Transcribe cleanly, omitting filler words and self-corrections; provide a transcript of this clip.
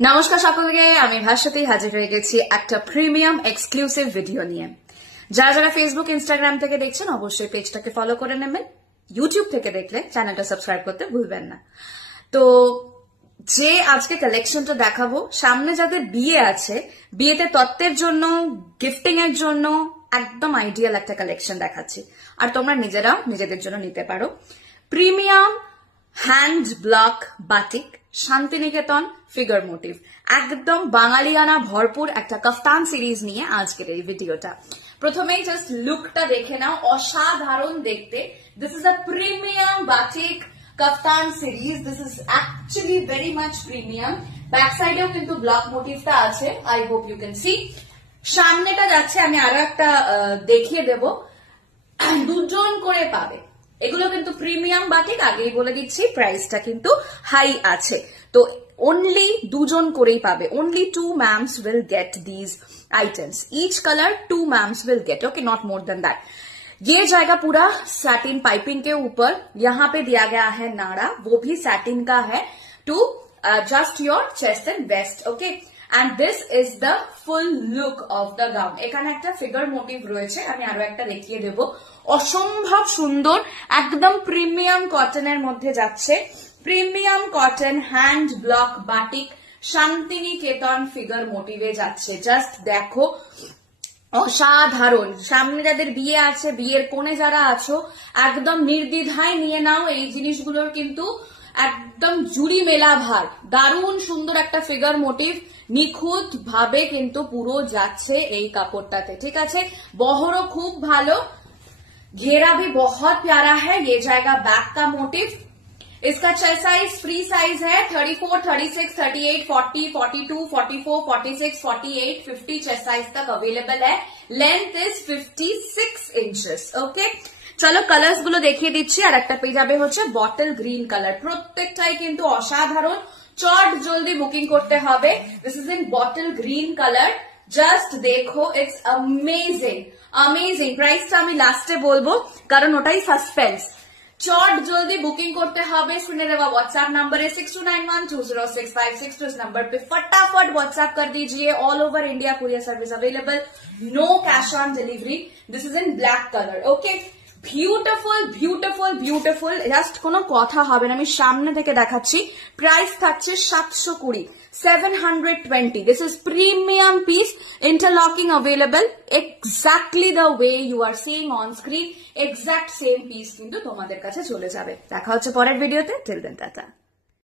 নমস্কার সকলকে, আমি ভাস্বতী হাজির হয়ে গেছি একটা প্রিমিয়াম এক্সক্লুসিভ ভিডিও নিয়ে। যারা যারা ফেসবুক ইনস্টাগ্রাম থেকে দেখছেন অবশ্যই পেজটাকে ফলো করে নেবেন, ইউটিউব থেকে দেখলে চ্যানেলটা সাবস্ক্রাইব করতে ভুলবেন না। তো যে আজকে কালেকশনটা দেখাবো, সামনে যাদের বিয়ে আছে, বিয়েতে তত্ত্বের জন্য, গিফটিং এর জন্য একদম আইডিয়াল একটা কালেকশন দেখাচ্ছি, আর তোমরা নিজেরাও নিজেদের জন্য নিতে পারো। Premium hand block batik Santiniketan figure motif, একদম বাঙালিয়ানা ভরপুর একটা কাফতান সিরিজ নিয়ে আজকের এই ভিডিওটা। প্রথমেই জাস্ট লুকটা দেখে নাও, অসাধারণ দেখতে। This is a premium batik kaftan series. This is actually very much premium. Back সাইডেও কিন্তু ব্লক মোটিভটা আছে, I hope you can see. সামনেটা যাচ্ছে, আমি আরো একটা দেখিয়ে দেব, দুজন করে পাবে। এগুলো কিন্তু প্রিমিয়াম বাটিক, আগেই বলে দিচ্ছি প্রাইসটা কিন্তু হাই আছে। তো only দুজন করেই পাবে, only 2 ma'ams will get these items, each color 2 ma'ams will get, okay, not more than that। ये जाएगा पूरा सैटिन पाइपिंग के ऊपर, यहाँ पे दिया गया है नाड़ा, वो भी सैटिन का है, to just your chest and waist, okay. And this is the full look of the gown। এখানে একটা ফিগার মোটিভ রয়েছে, আমি আরো একটা দেখিয়ে দেব। অসম্ভব সুন্দর, একদম প্রিমিয়াম কটনের মধ্যে যাচ্ছে। Premium cotton hand block batik Santiniketan figure মোটিভে যাচ্ছে। জাস্ট দেখো, অসাধারণ। সামনে যাদের বিয়ে আছে, বিয়ের কোণে যারা আছো, একদম নির্দ্বিধায় নিয়ে নাও। এই জিনিসগুলোর কিন্তু একদম জুড়ি মেলা ভার, দারুণ সুন্দর একটা ফিগার মোটিভ, নিখুঁত ভাবে কিন্তু পুরো যাচ্ছে এই কাপড়টাতে, ঠিক আছে। বহরও খুব ভালো, घेरा भी बहुत प्यारा है। ये जाएगा बैक का मोटिव। इसका चेस्ट साइज फ्री साइज है, 34, 36, 38, 40, 42, 44, 46, 48, 50 चेस्ट साइज तक अवेलेबल है। Length is 56 inches, okay. চলো কালার্স গুলো দেখিয়ে দিচ্ছি। আর একটা পেয়ে যাবে হচ্ছে বটল গ্রিন কালার, প্রত্যেকটাই কিন্তু অসাধারণ। চট জলদি বুকিং করতে হবে। This is in bottle green colour, just দেখো, ইটস অ্যামেজিং অ্যামেজিং। প্রাইসটা আমি লাস্টে বলবো, কারণ ওটাই সাসপেন্স। চট জলদি বুকিং করতে হবে। স্ক্রিনে দেওয়া व्हाट्सएप नंबर है 6291206562। इस नंबर पे फटाफट व्हाट्सएप कर दीजिए। All over India courier service available, no cash on delivery. This is in black colour, okay. Beautiful beautiful beautiful, just কোনো কথা হবে না। আমি সামনে থেকে দেখাচ্ছি। প্রাইস থাকছে 720, 720। This is premium piece, interlocking available, exactly the way you are seeing on screen, exact same piece কিন্তু তোমাদের কাছে চলে যাবে। দেখা হচ্ছে পরের ভিডিওতে। Till then tata.